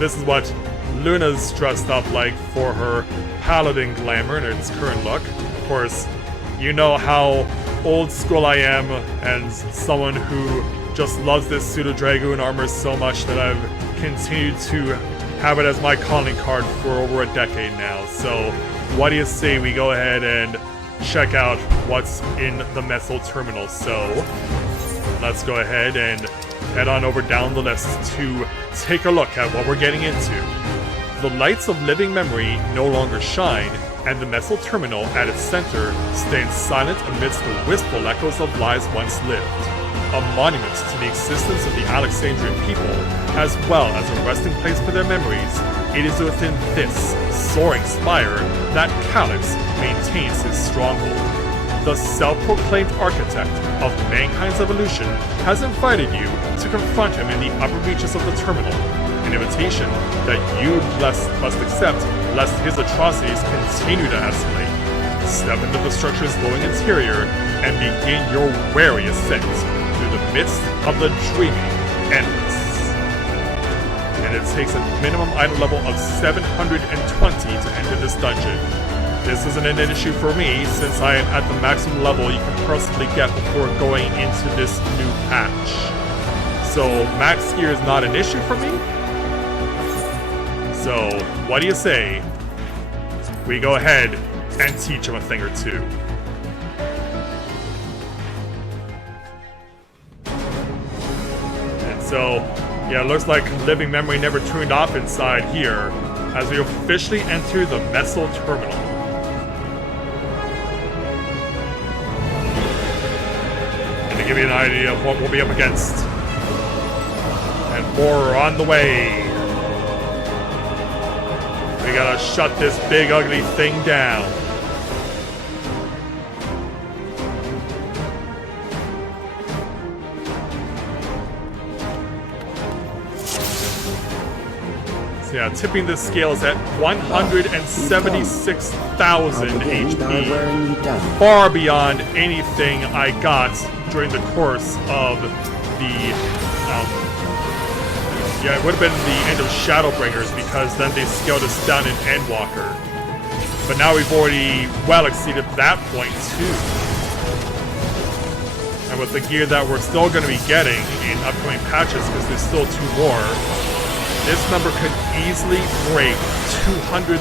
this is what Luna's dressed up like for her paladin glamour in its current look. Of course, you know how old school I am, and someone who just loves this pseudo-dragoon armor so much that I've continued to have it as my calling card for over a decade now. So, what do you say we go ahead and check out what's in the Meso terminal? So, let's go ahead and head on over down the list to take a look at what we're getting into. The lights of living memory no longer shine, and the Meso terminal at its center stands silent amidst the wistful echoes of lives once lived. A monument to the existence of the Alexandrian people, as well as a resting place for their memories, it is within this soaring spire that Calyx maintains his stronghold. The self-proclaimed architect of mankind's evolution has invited you to confront him in the upper reaches of the terminal, an invitation that you must accept lest his atrocities continue to escalate. Step into the structure's glowing interior and begin your wary ascent through the midst of the dreaming endless. And it takes a minimum item level of 720 to enter this dungeon. This isn't an issue for me, since I am at the maximum level you can personally get before going into this new patch. So, max gear is not an issue for me. So, what do you say? We go ahead and teach him a thing or two. And so, yeah, it looks like living memory never turned off inside here, as we officially enter the Meso terminal. And to give you an idea of what we'll be up against. And more on the way. We gotta shut this big ugly thing down. So yeah, tipping the scales at 176,000 HP. Far beyond anything I got during the course of the yeah, it would have been the end of Shadowbringers, because then they scaled us down in Endwalker. But now we've already well exceeded that point too. And with the gear that we're still going to be getting in upcoming patches, because there's still 2 more, this number could easily break 200,000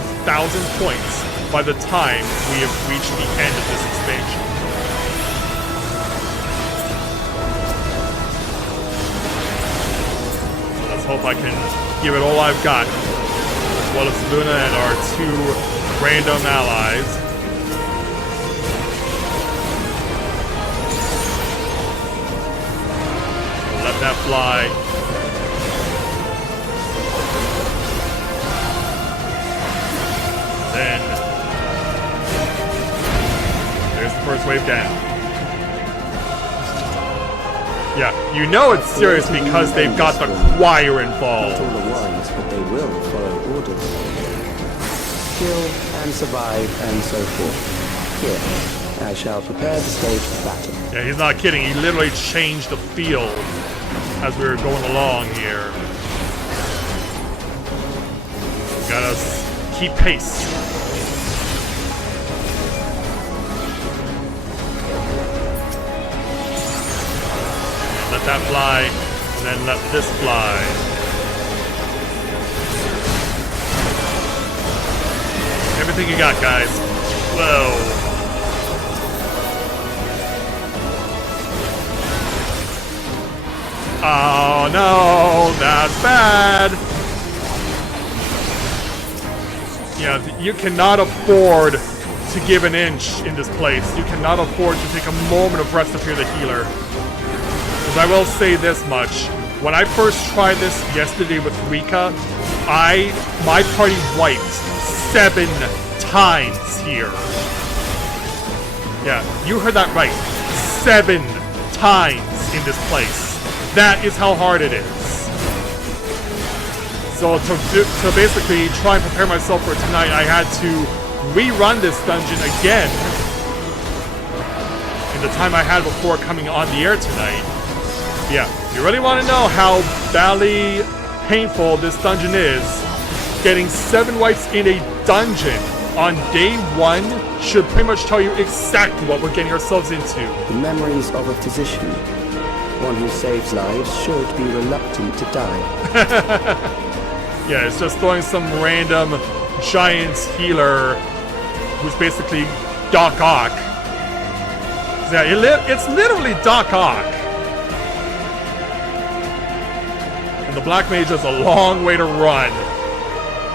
points by the time we have reached the end of this expansion. Hope I can give it all I've got, as well as Luna and our 2 random allies. Let that fly. Then there's the first wave down. Yeah, you know it's serious because they've got the choir involved. Not all the ones, but they will follow orders. Kill and survive and so forth. Here, I shall prepare the stage for battle. Yeah, he's not kidding. He literally changed the field as we were going along here. We gotta keep pace. Let that fly, and then let this fly. Everything you got, guys. Whoa. Oh no, that's bad. Yeah, you cannot afford to give an inch in this place. You cannot afford to take a moment of rest if you're the healer. Because I will say this much. When I first tried this yesterday with Rika, my party wiped 7 times here. Yeah, you heard that right. 7 times in this place. That is how hard it is. So to basically try and prepare myself for tonight, I had to rerun this dungeon again in the time I had before coming on the air tonight. Yeah, if you really want to know how badly painful this dungeon is, getting 7 wipes in a dungeon on day 1 should pretty much tell you exactly what we're getting ourselves into. The memories of a physician. One who saves lives should be reluctant to die. Yeah, it's just throwing some random giant healer who's basically Doc Ock. Yeah, it's literally Doc Ock. And the Black Mage has a long way to run,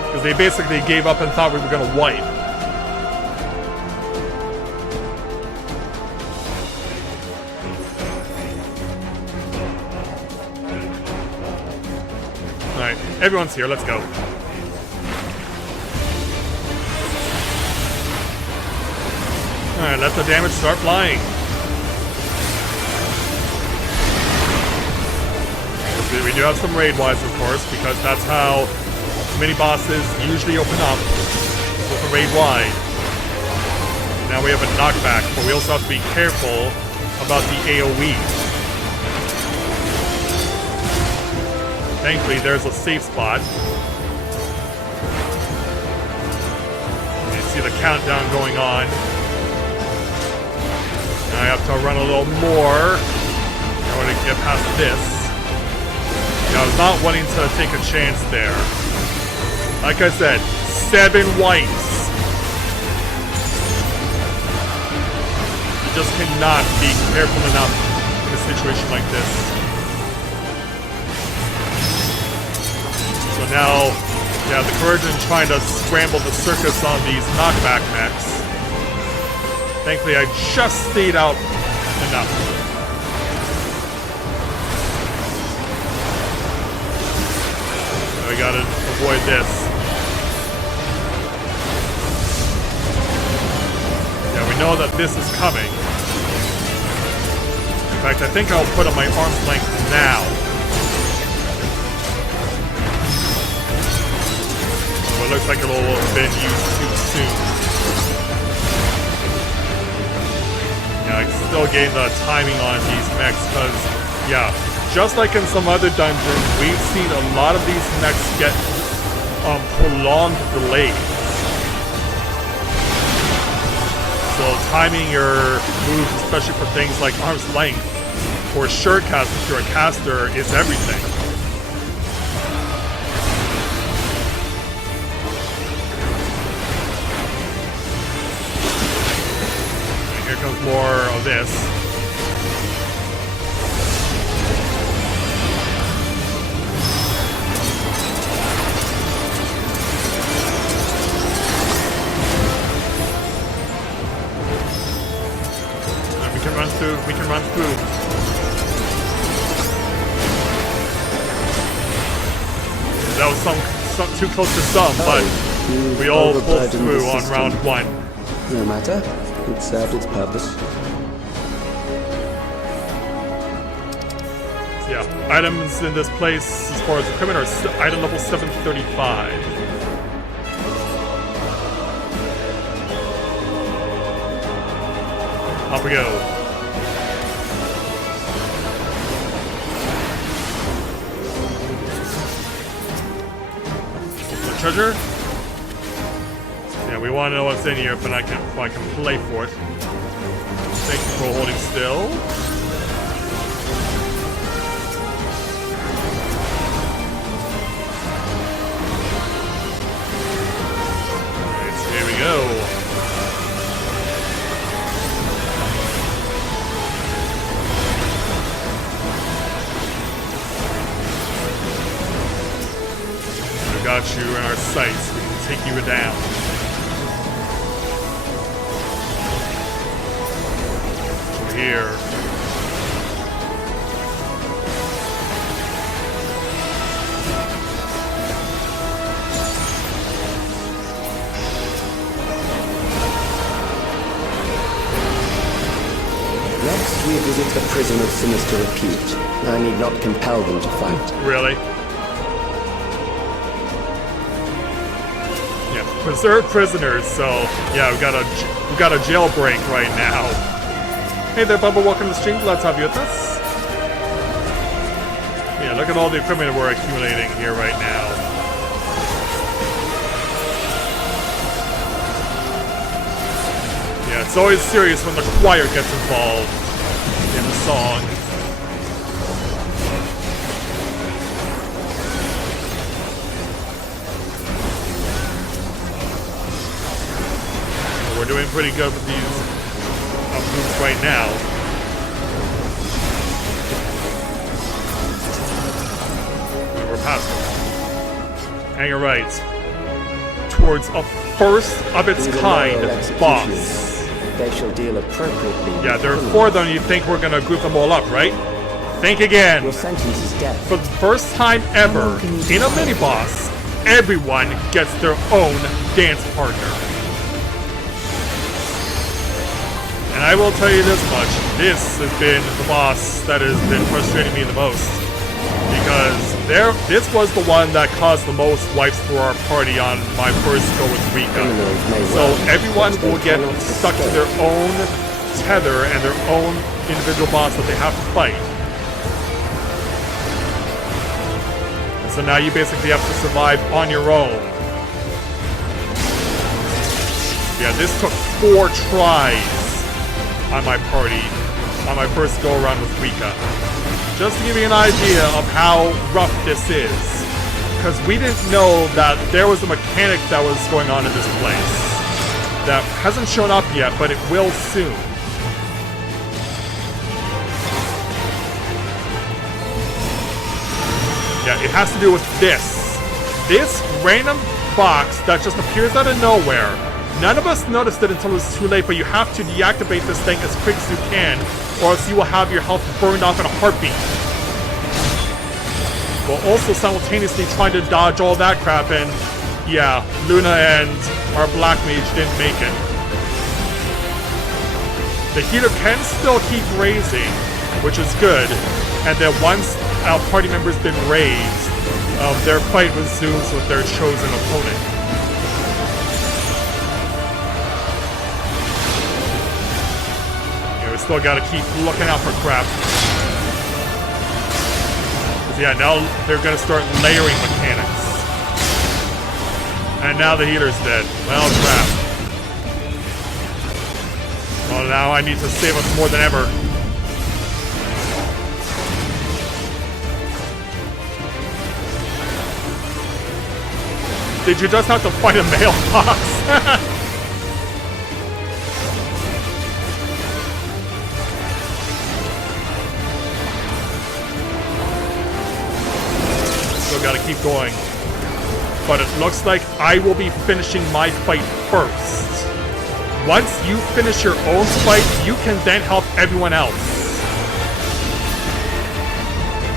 because they basically gave up and thought we were going to wipe. Alright, everyone's here, let's go. Alright, let the damage start flying. We do have some raid wives, of course, because that's how mini bosses usually open up, with a raid wide. Now we have a knockback, but we also have to be careful about the AoE. Thankfully, there's a safe spot. You see the countdown going on. Now I have to run a little more in order to get past this. I was not wanting to take a chance there. Like I said, 7 wipes. You just cannot be careful enough in a situation like this. So now, yeah, the courage in trying to scramble the circus on these knockback mechs. Thankfully, I just stayed out enough. We gotta avoid this. Yeah, we know that this is coming. In fact, I think I'll put on my arm's length now. So it looks like it'll have been used too soon. Yeah, I still gain the timing on these mechs because, yeah, just like in some other dungeons, we've seen a lot of these mechs get prolonged delays. So timing your moves, especially for things like arm's length or short cast if you're a caster, is everything. And here comes more of this. We can run through. That was some too close to some, but we all pulled through on round 1. No matter, it served its purpose. So yeah, items in this place, as far as equipment, are item level 735. Off we go. Treasure? Yeah, we want to know what's in here, but I can play for it. Thank you for holding still. Alright, so here we go. Got you in our sights. We can take you down. From here. Next, we visit a prison of sinister repute. I need not compel them to fight. Really? Preserve prisoners, so yeah, we got a jailbreak right now. Hey there, Bubba, welcome to the stream. Glad to have you with us. Yeah, look at all the equipment we're accumulating here right now. Yeah, it's always serious when the choir gets involved in the song. We're doing pretty good with these moves right now. And we're past them. And you're right. Towards a first of its kind boss. They shall deal appropriately. Yeah, there are 4 of them. You think we're gonna group them all up, right? Think again. Your sentence is death. For the first time ever in a mini boss, everyone gets their own dance partner. And I will tell you this much, this has been the boss that has been frustrating me the most. Because this was the one that caused the most wipes for our party on my first go with Rika. So everyone will get stuck to their own tether and their own individual boss that they have to fight. And so now you basically have to survive on your own. Yeah, this took 4 tries on my party, on my first go-around with Rika. Just to give you an idea of how rough this is. Because we didn't know that there was a mechanic that was going on in this place. That hasn't shown up yet, but it will soon. Yeah, it has to do with this. This random box that just appears out of nowhere. None of us noticed it until it's too late, but you have to deactivate this thing as quick as you can, or else you will have your health burned off in a heartbeat. While also simultaneously trying to dodge all that crap, and yeah, Luna and our Black Mage didn't make it. The healer can still keep raising, which is good, and then once our party member's been raised, their fight resumes with their chosen opponent. Still gotta keep looking out for crap. Yeah, now they're gonna start layering mechanics. And now the healer's dead. Well, crap. Well, now I need to save us more than ever. Did you just have to fight a mailbox? Gotta keep going. But it looks like I will be finishing my fight first. Once you finish your own fight, you can then help everyone else.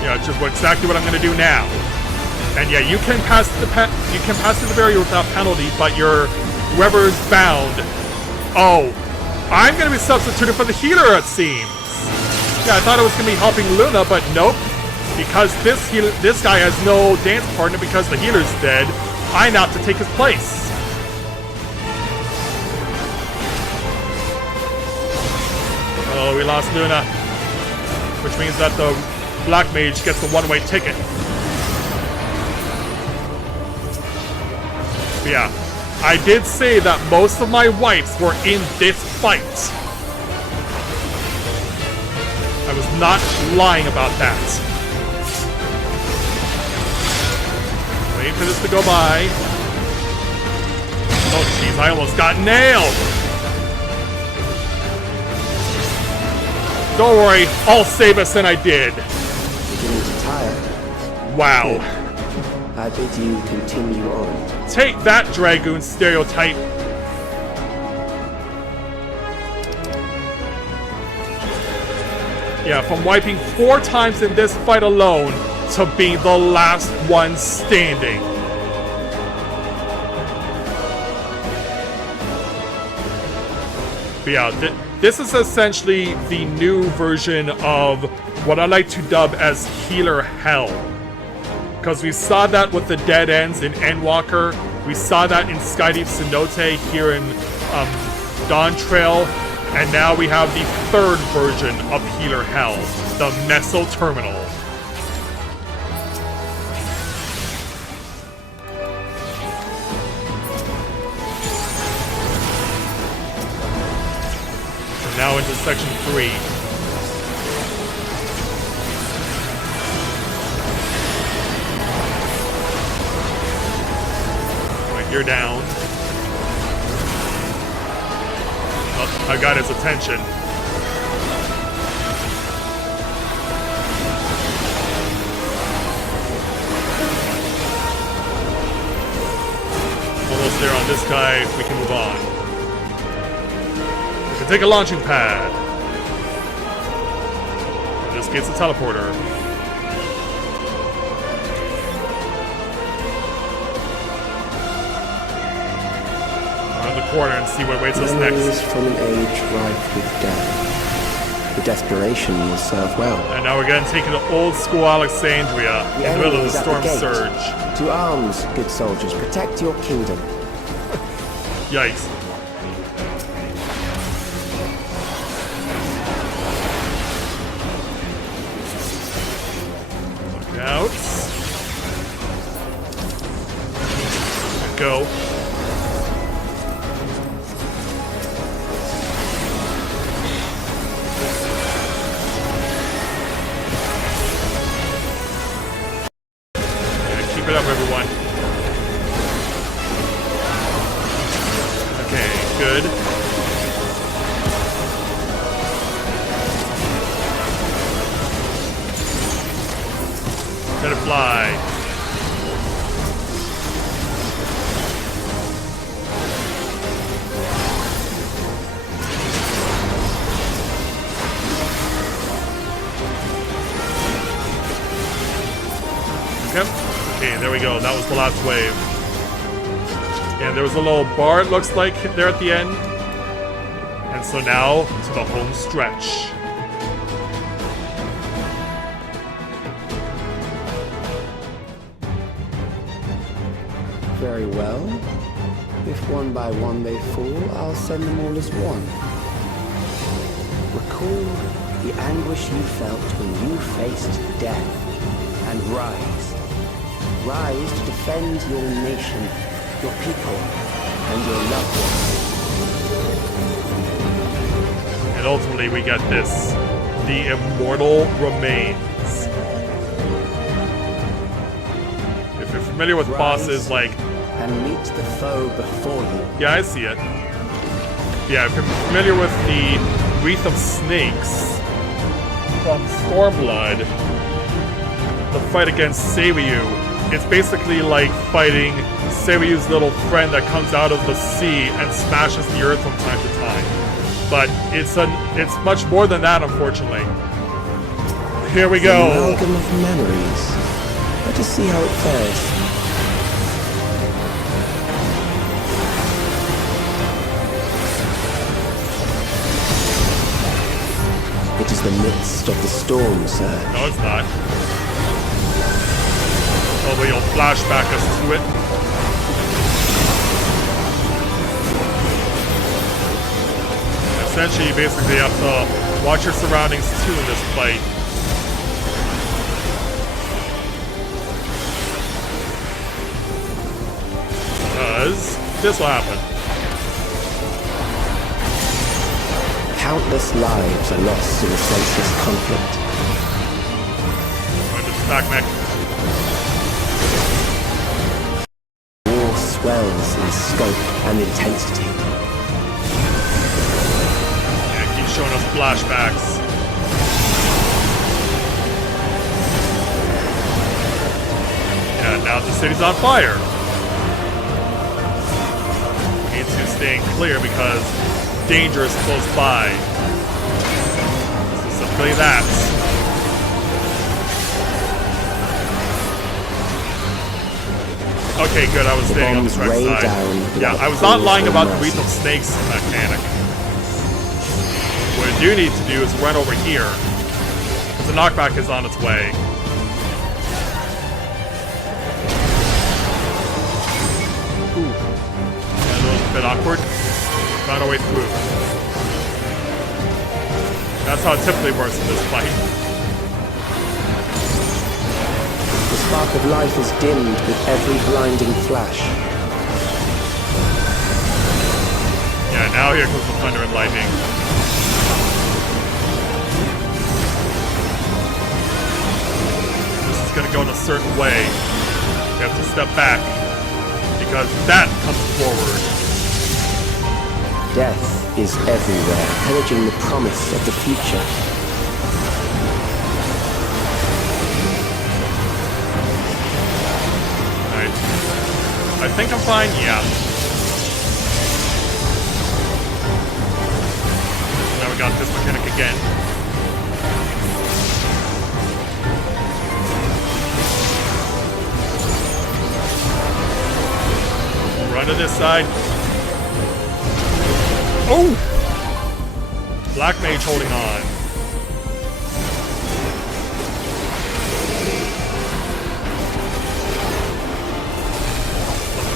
Yeah, it's just exactly what I'm gonna do now. And yeah, you can pass the barrier without penalty, but whoever is bound. Oh, I'm gonna be substituted for the healer, it seems. Yeah, I thought I was gonna be helping Luna, but nope. Because this guy has no dance partner because the healer's dead, I now have to take his place. Oh, we lost Luna. Which means that the Black Mage gets the one-way ticket. But yeah, I did say that most of my wipes were in this fight. I was not lying about that. Wait for this to go by. Oh jeez, I almost got nailed! Don't worry, I'll save us, and I did. Beginning to tire. Wow. I bid you continue on. Take that, Dragoon stereotype. Yeah, from wiping 4 times in this fight alone to be the last one standing. But yeah, this is essentially the new version of what I like to dub as Healer Hell. Because we saw that with the dead ends in Endwalker, we saw that in Skydeep Cenote here in Dawntrail, and now we have the 3rd version of Healer Hell, the Meso Terminal. Now into section 3. Right, you're down. Oh, I got his attention. Almost there on this guy. We can move on. We can take a launching pad. In this case, a teleporter. Around the corner and see what waits us Memories next. from an age rife with death. The desperation will serve well. And now we're getting taken to old school Alexandria in the middle of the storm surge. To arms, good soldiers, protect your kingdom. Yikes. Look out. Go. Yeah, keep it up, everyone. Okay, good. Let it fly. Okay, there we go. That was the last wave. And there was a little bar, it looks like, there at the end. And so now, to the home stretch. Very well. If one by one they fall, I'll send them all as one. Recall the anguish you felt when you faced death, and rise. Rise to defend your nation, your people, and your loved ones. And ultimately we get this. The immortal remains. If you're familiar with bosses like... and meet the foe before you. Yeah, I see it. Yeah, if you're familiar with the Wreath of Snakes from Stormblood, the fight against Seiyu, it's basically like fighting Seiyu's little friend that comes out of the sea and smashes the earth from time to time. But it's much more than that, unfortunately. Here we go. An amalgam of memories. Let us see how it fares. It is the midst of the storm, sir. No, it's not. Although you'll flashback us to it. Essentially, you basically have to watch your surroundings too in this fight. Because this will happen. Countless lives are lost in a senseless conflict. Going to the back mech. War swells in scope and intensity. Yeah, keep showing us flashbacks. Yeah, now the city's on fire. We need to stay clear because danger is close by. So simply that. Okay, good. I was staying on the correct side. Yeah, I was not lying about the Wreath of Snakes mechanic. What I do need to do is run over here, because the knockback is on its way. Ooh. Yeah, that was a bit awkward. Found our way through. That's how it typically works in this fight. The spark of life is dimmed with every blinding flash. Yeah, now here comes the thunder and lightning. certain way. You have to step back, because that comes forward. Death is everywhere, pillaging the promise of the future. Alright. I think I'm fine, yeah. Now we got this mechanic again. Run to this side. Oh! Black Mage holding on.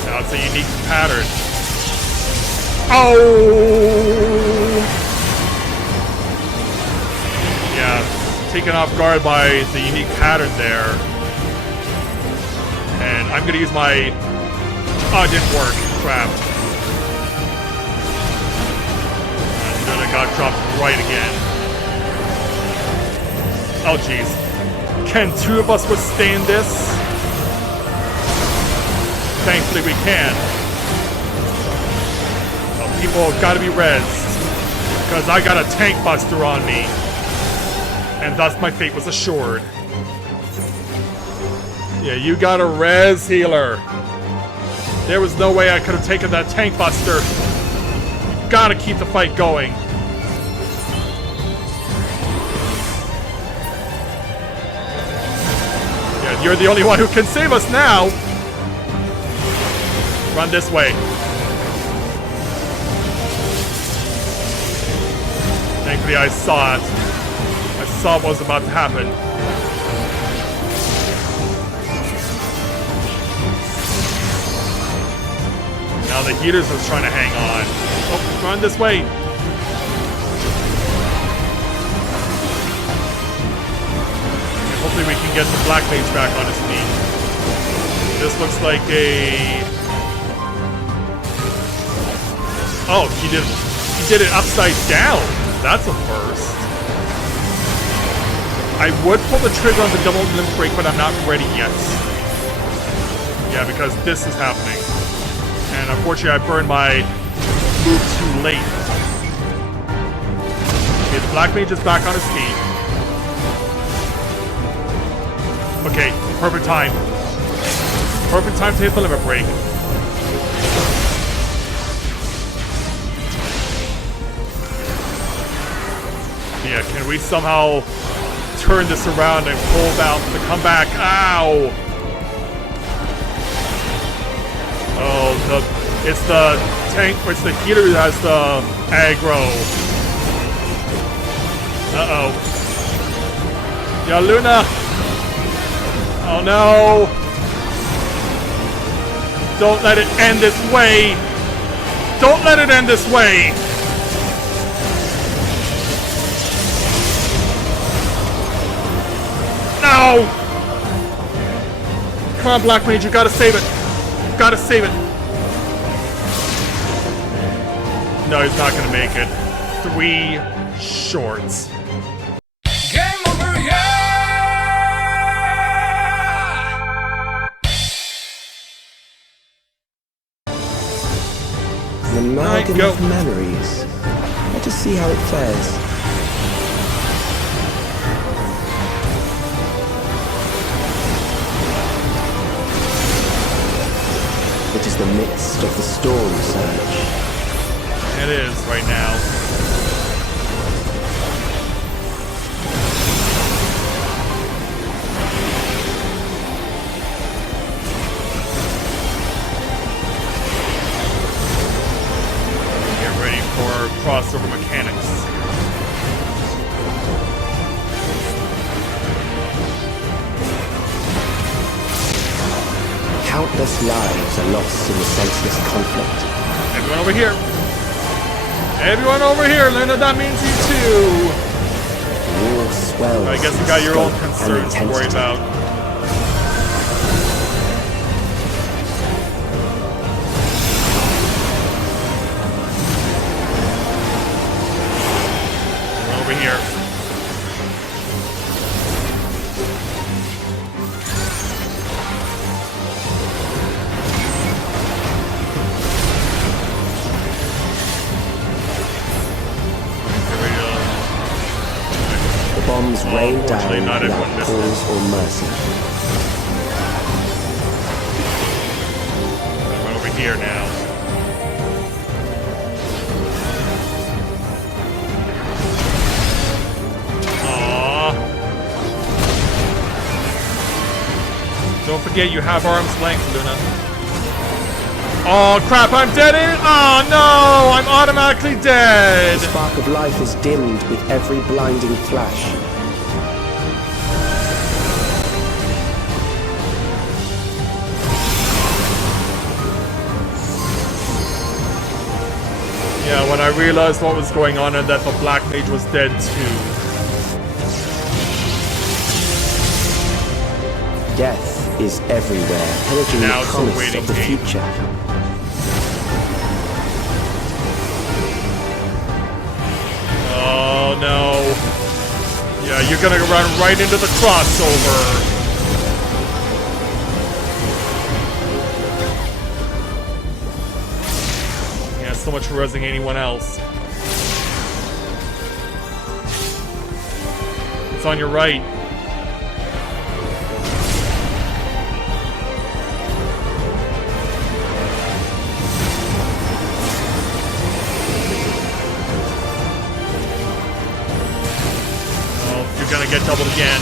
Now it's a unique pattern. Oh! Yeah, taken off guard by the unique pattern there. And I'm gonna use my... Oh, it didn't work. Crap. And then I got dropped right again. Oh, jeez. Can two of us withstand this? Thankfully, we can. Oh, people have got to be rezzed. Because I got a tank buster on me. And thus my fate was assured. Yeah, you got a res healer. There was no way I could have taken that tank buster. You've got to keep the fight going. Yeah, you're the only one who can save us now. Run this way. Thankfully, I saw it. I saw what was about to happen. Now the heaters is trying to hang on. Oh, run this way. And hopefully we can get the Black Mage back on his feet. This looks like a... Oh, he did it upside down. That's a first. I would pull the trigger on the double limit break, but I'm not ready yet. Yeah, because this is happening. And unfortunately, I burned my move too late. Okay, the Black Mage is back on his feet. Okay, perfect time. Perfect time to hit the limit break. Yeah, can we somehow turn this around and pull out the comeback? Ow! Oh, it's the tank, it's the healer that has the aggro. Uh-oh. Yeah, Luna! Oh no! Don't let it end this way! Don't let it end this way! No! Come on, Black Mage, you gotta save it! Gotta save it. No, he's not gonna make it. 3 shorts. Game over, yeah! The mountain of memories. Let us see how it fares. It is the midst of the storm surge. It is right now. Get ready for crossover mechanics. Countless lives are lost in the senseless conflict. Everyone over here. Everyone over here, Luna, that means you too. The war swells. I guess you got your own concerns to worry about. Everyone over here. bombs rain down unfortunately, not without everyone missed it. pause or mercy. Right over here now. Aww. Don't forget you have arm's length, Luna. Oh crap, I'm dead in it! Oh no! I'm automatically dead! The spark of life is dimmed with every blinding flash. Yeah, when I realized what was going on and that the Black Mage was dead too. Death is everywhere, pillaging Now the it's a promise waiting of the game. future. Oh no. Yeah, you're gonna run right into the crossover. Yeah, so much for resing anyone else. It's on your right. Gonna get doubled again.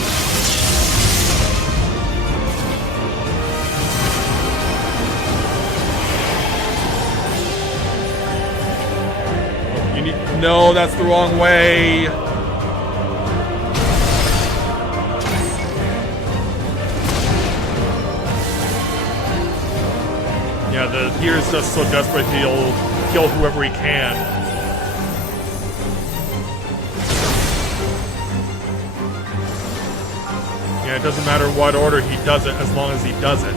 You need. No, that's the wrong way. Yeah, the here's just so desperate he'll kill whoever he can. Yeah, it doesn't matter what order he does it, as long as he does it.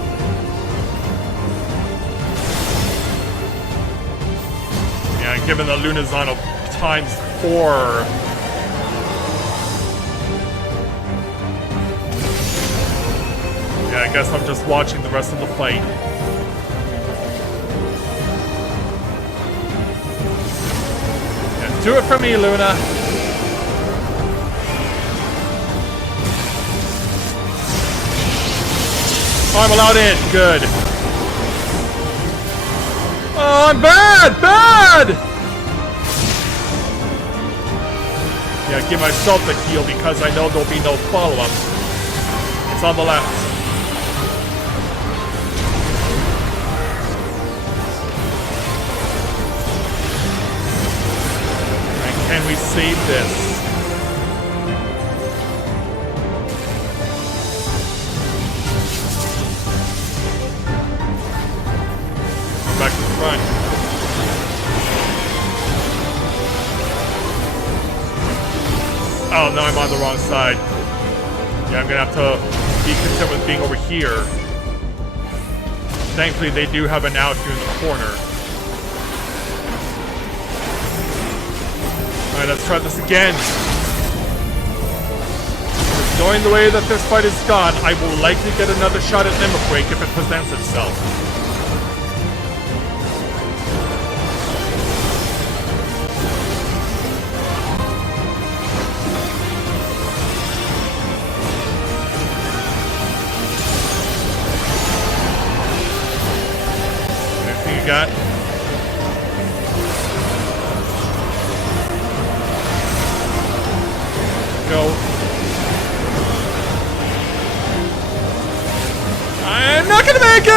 Yeah, given that Luna's on a ×4. Yeah, I guess I'm just watching the rest of the fight. Yeah, do it for me, Luna! Oh, I'm allowed in. Good. Oh, I'm bad! Bad! Yeah, give myself the heal because I know there'll be no follow-up. It's on the left. And can we save this? Back to the front. Oh, no, I'm on the wrong side. Yeah, I'm gonna have to be content with being over here. Thankfully, they do have an out here in the corner. Alright, let's try this again. Knowing the way that this fight is gone, I will likely get another shot at Limit Break if it presents itself. Got go. I'm not gonna make it.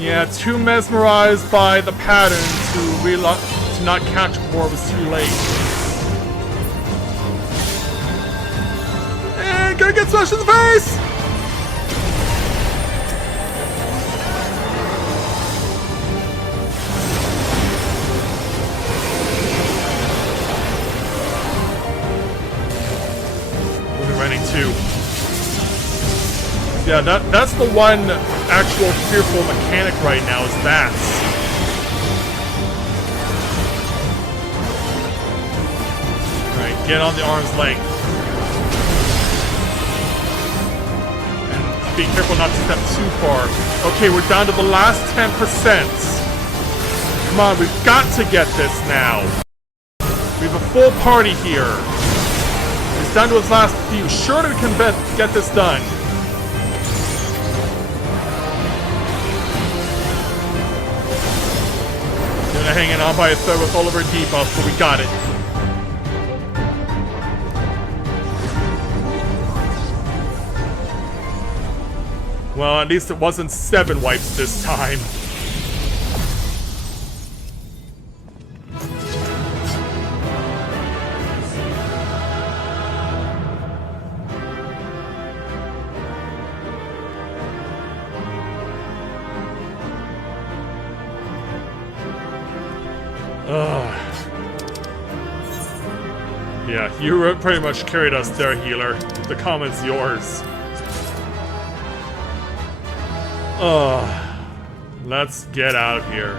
Yeah, too mesmerized by the pattern to not catch before it was too late. And gonna get smashed in the face. Too. Yeah, that's the one actual fearful mechanic right now is bats. Alright, get on the arm's length. And be careful not to step too far. Okay, we're down to the last 10%. Come Come on, we've got to get this now. We have a full party here. He's down to his last few. Surely we can get this done. Gonna hanging on by a thread with all of our debuffs, but we got it. Well, at least it wasn't 7 wipes this time. Yeah, you pretty much carried us there, healer. The comment's yours. Let's get out of here.